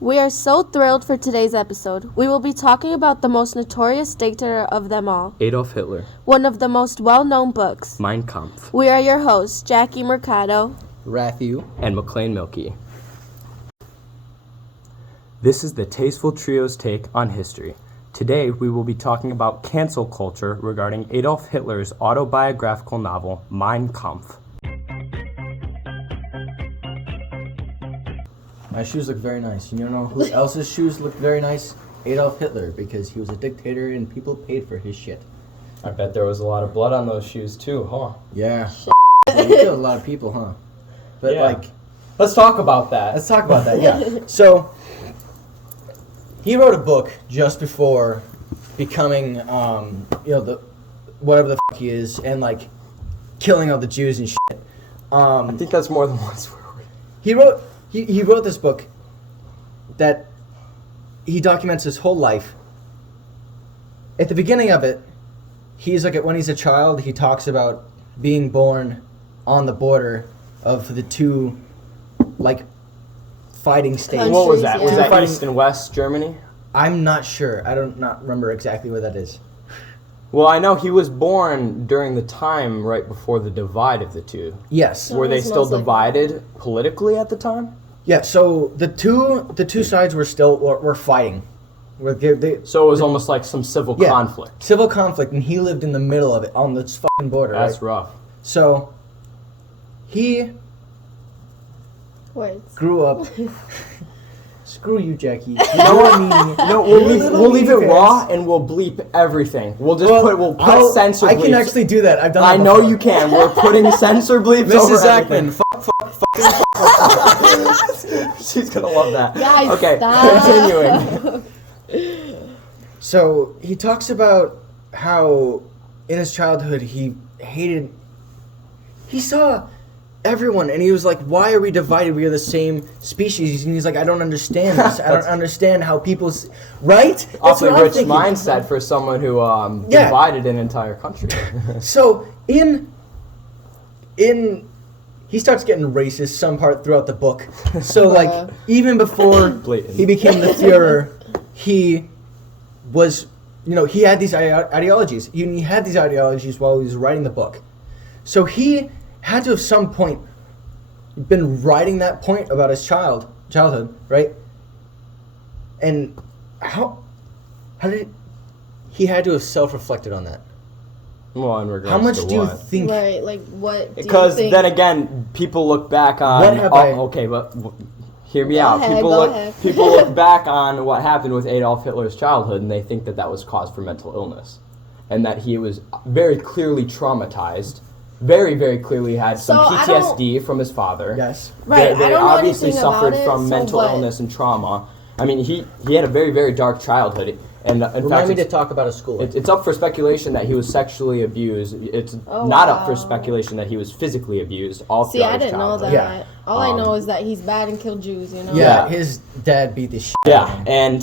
We are so thrilled for today's episode. We will be talking about the most notorious dictator of them all, Adolf Hitler. one of the most well-known books. Mein Kampf. We are your hosts, Jackie Mercado, Rathu, and McLean Milkey. This is the Tasteful Trio's take on history. Today, we will be talking about cancel culture regarding Adolf Hitler's autobiographical novel, Mein Kampf. my shoes look very nice. You know who else's shoes look very nice? Adolf Hitler, because he was a dictator and people paid for his shit. I bet there was a lot of blood on those shoes too, huh? Yeah. Yeah, he killed a lot of people, huh? But Yeah. Let's talk about that. let's talk about that, yeah. So, he wrote a book just before becoming, the whatever the fuck he is, and, killing all the Jews and shit. I think that's more than one swear word. He wrote this book that he documents his whole life. At the beginning of it, when he's a child, he talks about being born on the border of the two, fighting states. Countries, What was that? yeah. Was that Fighting- East and West Germany? I'm not sure. I don't not remember exactly where that is. Well, I know he was born during the time right before the divide of the two. Yes. Were they was still most likely. divided politically at the time? Yeah. So the two sides were fighting. So it was almost like some civil Yeah. conflict. Civil conflict, and he lived in the middle of it on this fucking border. That's right? rough. So he Words. grew up. Screw you, Jackie. You know what I mean? No, we'll leave it raw and we'll bleep everything. We'll just put censor bleeps. I can actually do that. I've done. I that know before. you can. We're putting censor bleeps over Mrs. everything. Ackman. She's gonna love that. Guys, okay, stop. continuing. So he talks about how in his childhood he saw everyone, and he was like, "Why are we divided? We are the same species." And he's like, "I don't understand this. I don't understand how people, right?" That's Awfully what I'm rich thinking. mindset for someone who Yeah. divided an entire country. So in he starts getting racist some part throughout the book. So even before Blatant. he became the Führer, he was, he had these ideologies. He had these ideologies while he was writing the book. So he had to have some point been writing that point about his childhood, right? And how did he had to have self-reflected on that? Well, in regards How much to do you what? think? Right, what do you Because think? then again, people look back on. What have I- Okay, but hear me Go out. ahead, People go look. ahead. People look back on what happened with Adolf Hitler's childhood, and they think that was cause for mental illness, and that he was very clearly traumatized. Very, very clearly had some So, I don't- PTSD from his father. Yes. Right, They I don't know obviously anything suffered about it, from so mental what? illness and trauma. I mean, he had a very, very dark childhood. And in Remind fact, me to it's- talk about his school. it's up for speculation that he was sexually abused. It's Oh, not up for wow. speculation that he was physically abused all See, throughout I his didn't know childhood. that. Yeah. All I know is that he's bad and killed Jews, yeah, Yeah. his dad beat the shit. Yeah, out of him.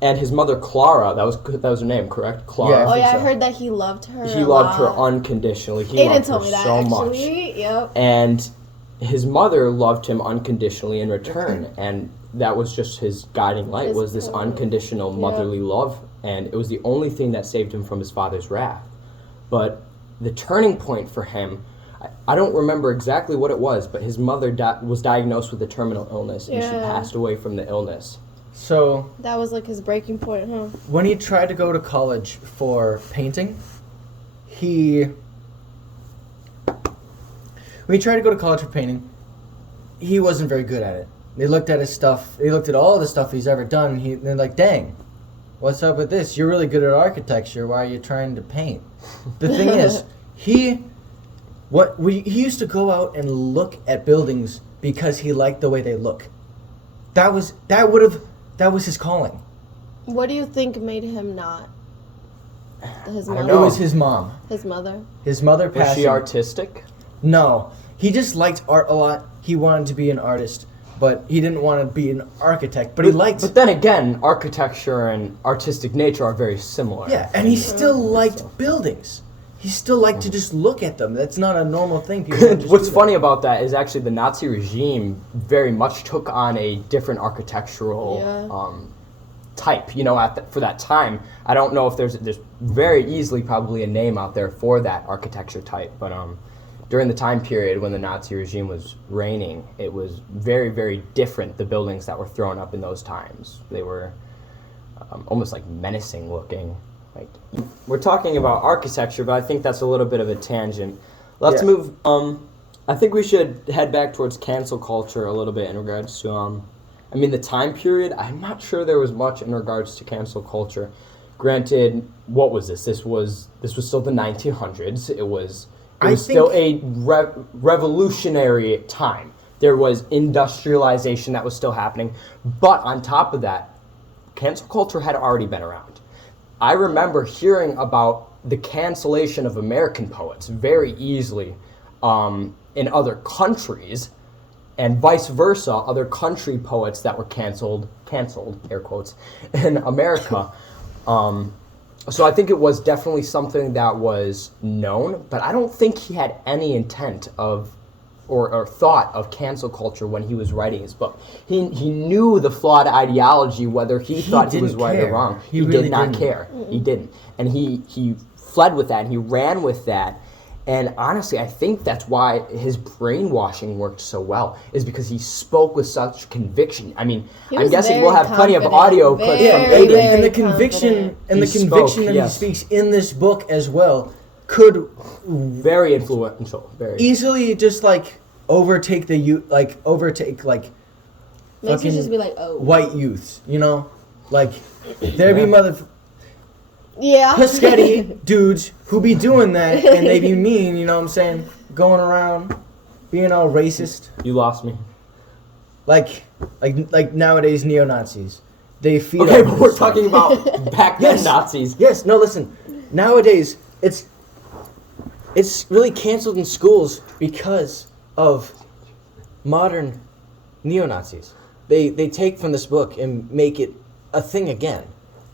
and his mother Clara, that was her name, correct? Clara. Yeah. Oh think yeah, so. I heard that he loved her. He a loved her lot. unconditionally. He Aiden loved told her me that so much. actually. Yep. And his mother loved him unconditionally in return, and that was just his guiding light, His was this pillar. unconditional Yeah. motherly love, and it was the only thing that saved him from his father's wrath. But the turning point for him, I don't remember exactly what it was, but his mother was diagnosed with a terminal illness, and she Yeah. passed away from the illness. So That was his breaking point, huh? when he tried to go to college for painting, he wasn't very good at it. They looked at his stuff. They looked at all the stuff he's ever done. They're like, "Dang, what's up with this? You're really good at architecture. Why are you trying to paint?" The thing is, he used to go out and look at buildings because he liked the way they look. That was his calling. What do you think made him not? His I mother? don't It know. was his mom. His mother? His mother Was passed. she artistic? No, he just liked art a lot. He wanted to be an artist, but he didn't want to be an architect. But he liked. But then again, architecture and artistic nature are very similar. Yeah, and he still liked buildings. he still liked to just look at them. That's not a normal thing. People don't just What's do funny that. about that is actually the Nazi regime very much took on a different architectural type. For that time, I don't know if there's very easily probably a name out there for that architecture type, but during the time period when the Nazi regime was reigning, it was very, very different. The buildings that were thrown up in those times, they were almost like menacing looking. Like, we're talking about architecture, but I think that's a little bit of a tangent. Let's Yeah. move. I think we should head back towards cancel culture a little bit in regards to. The time period. I'm not sure there was much in regards to cancel culture. Granted, what was this? This was still the 1900s. It was still a revolutionary time. There was industrialization that was still happening, but on top of that, cancel culture had already been around. I remember hearing about the cancellation of American poets very easily in other countries, and vice versa, other country poets that were canceled, air quotes, in America. So I think it was definitely something that was known, but I don't think he had any intent of or thought of cancel culture when he was writing his book. He knew the flawed ideology, whether he thought he was didn't right or care. wrong. He He really did not didn't. care. He didn't. And he fled with that, and he ran with that. And honestly, I think that's why his brainwashing worked so well, is because he spoke with such conviction. He I'm was guessing very we'll have plenty of confident, audio clips very, from And, Aiden. and the very conviction confident. and the He conviction spoke, that yes. he speaks in this book as well could Very influential. Very. easily just overtake Makes fucking you just be like, oh. white youths, there be Yeah. Paschetti dudes who be doing that and they be mean, you know what I'm saying, going around being all racist, You lost me. like nowadays neo-Nazis. They feed Okay, off but this we're stuff. talking about back then Yes. Nazis. Yes, no, listen. Nowadays, it's really canceled in schools because of modern neo-Nazis. They take from this book and make it a thing again.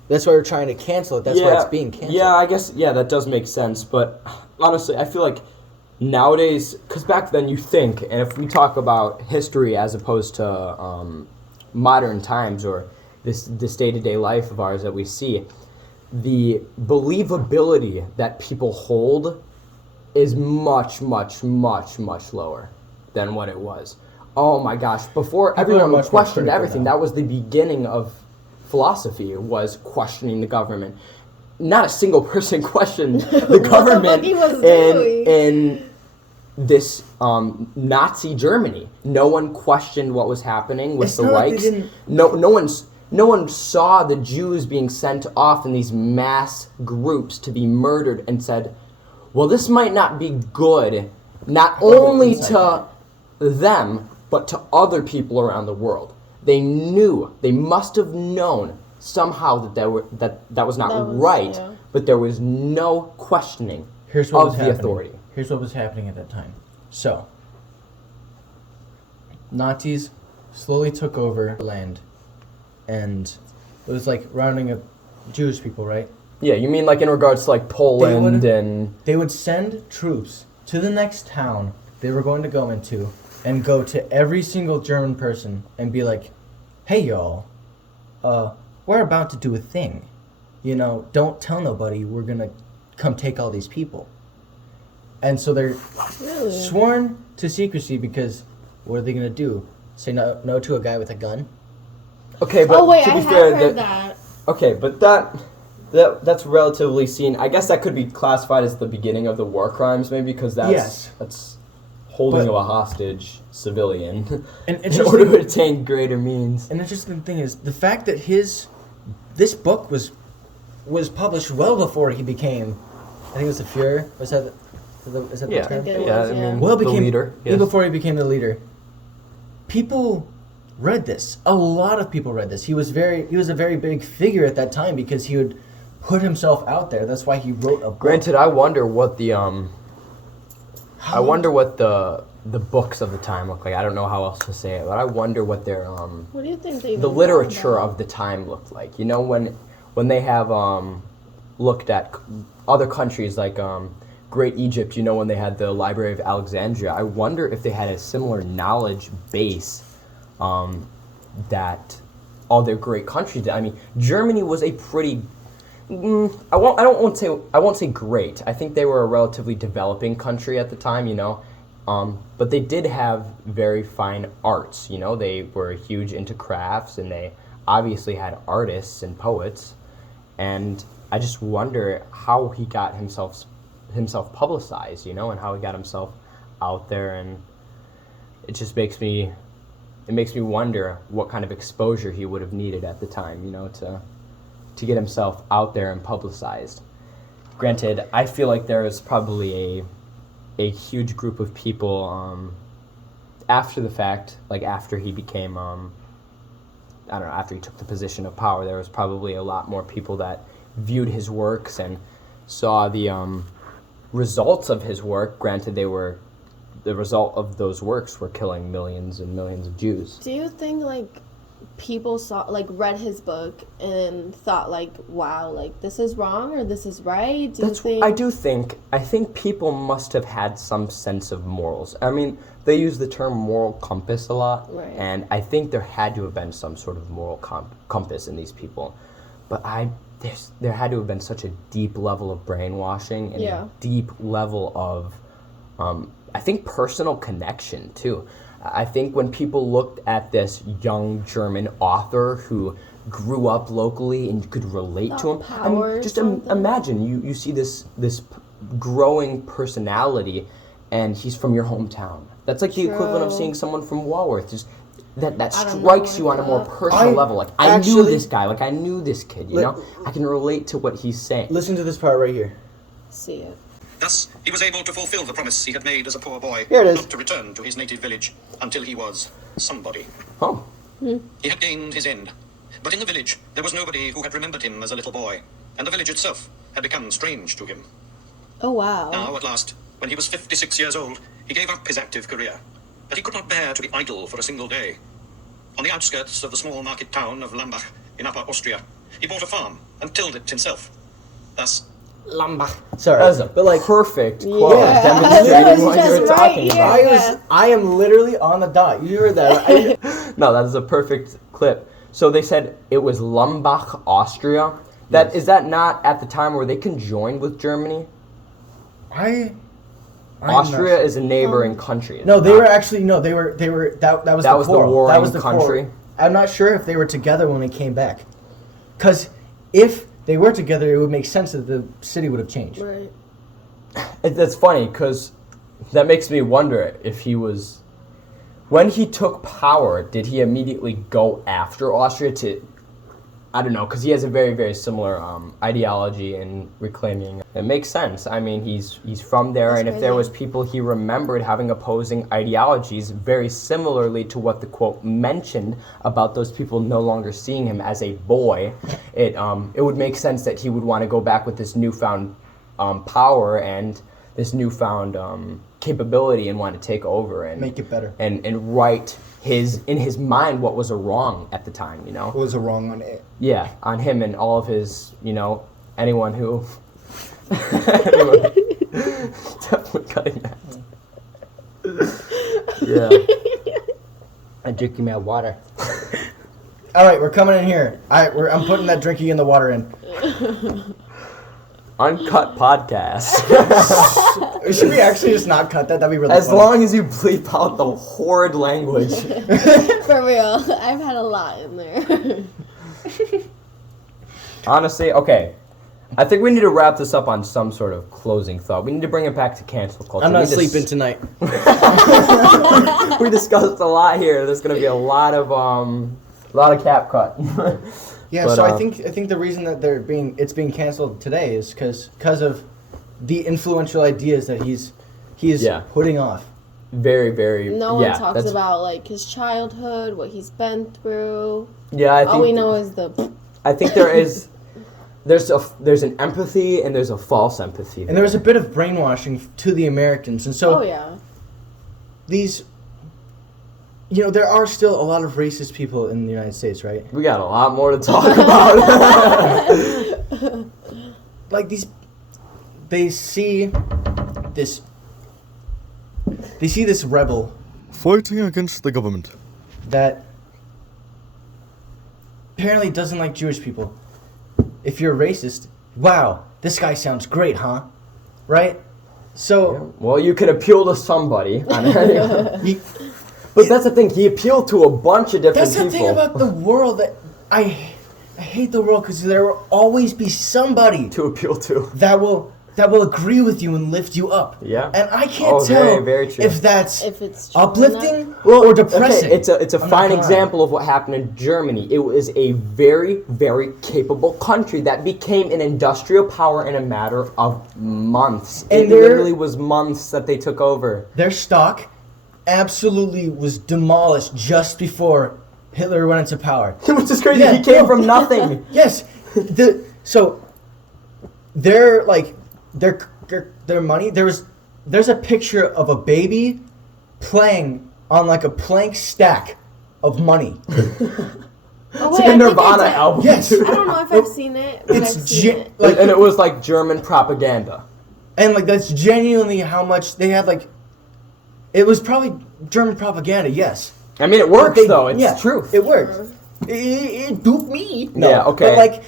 That's why we're trying to cancel it. That's why it's being canceled. Yeah, I guess, that does make sense. But honestly, I feel like nowadays, because back then you think, and if we talk about history as opposed to modern times or this day-to-day life of ours that we see, the believability that people hold is much, much, much, much lower than what it was. Oh my gosh, before People are everyone much more questioned critical everything, now. that was the beginning of philosophy, was questioning the government. Not a single person questioned the government he was doing. in this Nazi Germany. No one questioned what was happening with It's the not like they Reichs. didn't- No one saw the Jews being sent off in these mass groups to be murdered and said, well, this might not be good, not only to them, but to other people around the world. They must have known somehow that was not That was- right, yeah. but there was no questioning Here's what of was the happening. authority. Here's what was happening at that time. So, Nazis slowly took over land, and it was like rounding up Jewish people, right? Yeah, you mean like in regards to like Poland would- and... They would send troops to the next town they were going to go into and go to every single German person and be like, hey y'all, we're about to do a thing. Don't tell nobody we're gonna come take all these people. And so they're Really? sworn to secrecy because what are they gonna do? Say no to a guy with a gun? Okay, but Oh wait, to I be have fair, heard that. Okay, but that's relatively seen. I guess that could be classified as the beginning of the war crimes, maybe, because Yes. that's holding But- of a hostage civilian And in order to attain greater means. An interesting thing is the fact that this book was published well before he became, I think it was the Fuhrer. Is that the Yeah, term? it yeah. was, I yeah. mean, Well, the became leader. even Yes. before he became the leader. People read this. A lot of people read this. He was a very big figure at that time because he would put himself out there. That's why he wrote a book. Granted, I wonder what the the books of the time look like. I don't know how else to say it, but I wonder what their What do you think they the even literature found out? of the time looked like. When they have looked at other countries like Great Egypt, you know, when they had the Library of Alexandria, I wonder if they had a similar knowledge base that all their great countries did. I mean, Germany was a pretty I won't say great. I think they were a relatively developing country at the time, you know. But they did have very fine arts, you know. They were huge into crafts, and they obviously had artists and poets. And I just wonder how he got himself publicized, you know, and how he got himself out there. And it just makes me wonder what kind of exposure he would have needed at the time, you know, to get himself out there and publicized. Granted, I feel like there is probably a huge group of people after the fact, like after he became, I don't know, after he took the position of power, there was probably a lot more people that viewed his works and saw the results of his work. Granted, the result of those works were killing millions and millions of Jews. Do you think like people read his book and thought like, wow, like this is wrong or this is right? I think people must have had some sense of morals. I mean, they use the term moral compass a lot, right. And I think there had to have been some sort of moral compass in these people. But there had to have been such a deep level of brainwashing and a deep level of, I think, personal connection too. I think when people looked at this young German author who grew up locally and you could relate to him, I mean, just imagine you see this growing personality, and he's from your hometown. That's like the equivalent of seeing someone from Walworth. Just that strikes you on a more personal level. Like, I knew this guy. Like, I knew this kid. You know, I can relate to what he's saying. Listen to this part right here. See it. Thus, he was able to fulfill the promise he had made as a poor boy, Here it is. not to return to his native village until he was somebody. Oh. He had gained his end. But in the village, there was nobody who had remembered him as a little boy, and the village itself had become strange to him. Oh, wow. Now, at last, when he was 56 years old, he gave up his active career. But he could not bear to be idle for a single day. On the outskirts of the small market town of Lambach in Upper Austria, he bought a farm and tilled it himself. Thus, Lambach. Sorry, That was a but like perfect quote Yeah. demonstrating what you were Just talking right here. about. I am literally on the dot. You heard that? No, that is a perfect clip. So they said it was Lambach, Austria. Yes. Is that not at the time where they conjoined with Germany? I'm Austria not- is a neighboring country. is No, it they not? were actually that was That the was the quarrel. warring That was the country? quarrel. I'm not sure if they were together when they came back, because if they were together, it would make sense that the city would have changed. Right. That's funny because that makes me wonder if he was, when he took power, did he immediately go after Austria to, I don't know, because he has a very, very similar ideology in reclaiming. It makes sense. I mean, he's from there, That's and if there crazy. was people he remembered having opposing ideologies very similarly to what the quote mentioned about those people no longer seeing him as a boy, it would make sense that he would want to go back with this newfound power and this newfound capability and want to take over and Make it better. and right in his mind what was a wrong at the time, you know. What was wrong on it? Yeah, on him and all of his, you know, anyone who definitely cutting that. Yeah. I'm drinking my water. All right, we're coming in here. I'm putting that drinking in the water in. Uncut podcast. Should we actually just not cut that? That'd be really As funny. long as you bleep out the horrid language. For real. I've had a lot in there. Honestly, okay. I think we need to wrap this up on some sort of closing thought. We need to bring it back to cancel culture. I'm not We sleeping tonight. We discussed a lot here. There's going to be a lot of cap cut. Yeah, But, so I think the reason that it's being canceled today is because of the influential ideas that he is Yeah. putting off. Very, very. No one yeah, talks that's- about like his childhood, what he's been through. Yeah, I think. All we know is the. I think there's an empathy and there's a false empathy. And there was a bit of brainwashing to the Americans, and so Oh yeah. these, there are still a lot of racist people in the United States, right? We got a lot more to talk about. Like they see this rebel Fighting against the government. that apparently doesn't like Jewish people. If you're a racist, wow, this guy sounds great, huh? Right? So, Well, you could appeal to somebody. he- But that's the thing. He appealed to a bunch of different that's the people. thing about the world that I hate the world because there will always be somebody to appeal to. that will agree with you and lift you up. Yeah. And I can't Oh, tell very, very true. if that's If it's true uplifting Well, or depressing. Okay, it's a I'm not fine gonna lie. example of what happened in Germany. It was a very, very capable country that became an industrial power in a matter of months. And It they're- literally was months that they took over. Their stock absolutely was demolished just before Hitler went into power. Which is crazy. Yeah, He came no. from nothing. Yes, so their like their money. There's a picture of a baby playing on like a plank stack of money. Oh, It's wait, like a I think Nirvana I album. Yes. too. I don't know if I've seen it, but It's I've seen it. like And it was like German propaganda. and like that's genuinely how much they had. Like it was probably German propaganda. Yes. I mean, it works They- though. It's yeah, truth. It worked. It duped me. No, Yeah, okay. But like,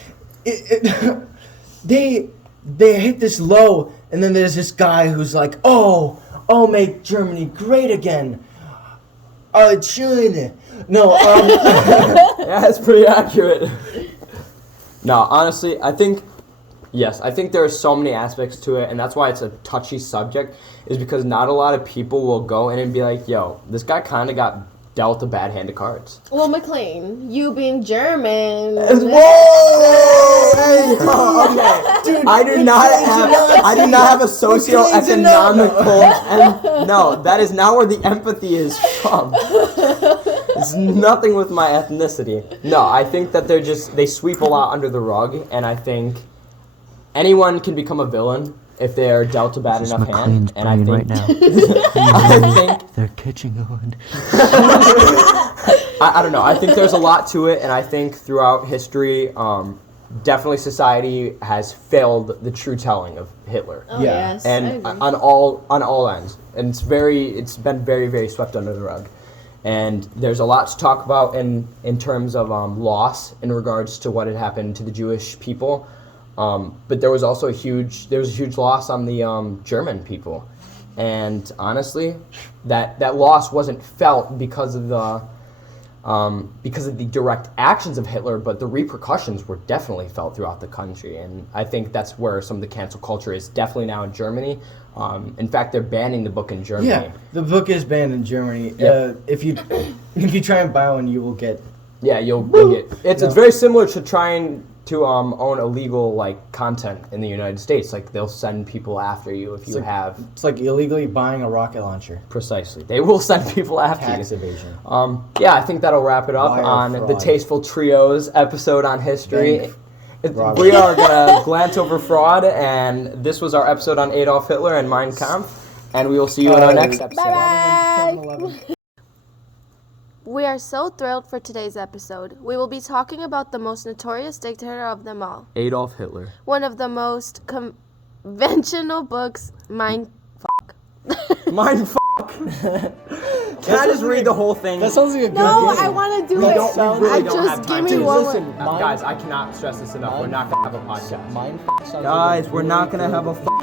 they hit this low, and then there's this guy who's like, "Oh, make Germany great again." China. No, Yeah, that's pretty accurate. No, honestly, I think there are so many aspects to it, and that's why it's a touchy subject, is because not a lot of people will go in and be like, yo, this guy kind of got dealt a bad hand of cards. Well, McLean, you being German. Okay. I do not have a socioeconomical and no, that is not where the empathy is from. It's nothing with my ethnicity. No, I think that they sweep a lot under the rug, and I think anyone can become a villain if they are dealt a bad This is enough hand. McLean's And I brain think right now. I think They're catching on. I don't know. I think there's a lot to it, and I think throughout history, definitely society has failed the true telling of Hitler. Oh, Yeah. yes. I And agree. on all ends, and it's been very, very swept under the rug, and there's a lot to talk about in terms of loss in regards to what had happened to the Jewish people, but there was also a huge loss on the German people, and honestly, that loss wasn't felt because of the direct actions of Hitler, but the repercussions were definitely felt throughout the country, and I think that's where some of the cancel culture is definitely now in Germany. In fact, they're banning the book in Germany. yeah, the book is banned in Germany. Yep. If you try and buy one, you will get. Yeah, you'll get it's very similar to trying to own illegal like content in the United States. Like they'll send people after you if you have It's like illegally buying a rocket launcher. precisely. They will send people after Tax you. evasion. Yeah, I think that'll wrap it up Wire on the fraud. Tasteful Trios episode on history. Bank We robbery. are gonna glance over fraud, and this was our episode on Adolf Hitler and Mein Kampf, and we will see you in our next episode. Bye. We are so thrilled for today's episode. We will be talking about the most notorious dictator of them all. Adolf Hitler. One of the most conventional books, Mein Mein fuck. Can I just read the whole thing? That sounds like a good No, game. I want to do We it. don't, we really I don't just have give time me to. one. Listen, Guys, I cannot stress this enough. We're not gonna have a podcast. Mine Guys, we're not gonna have a fucking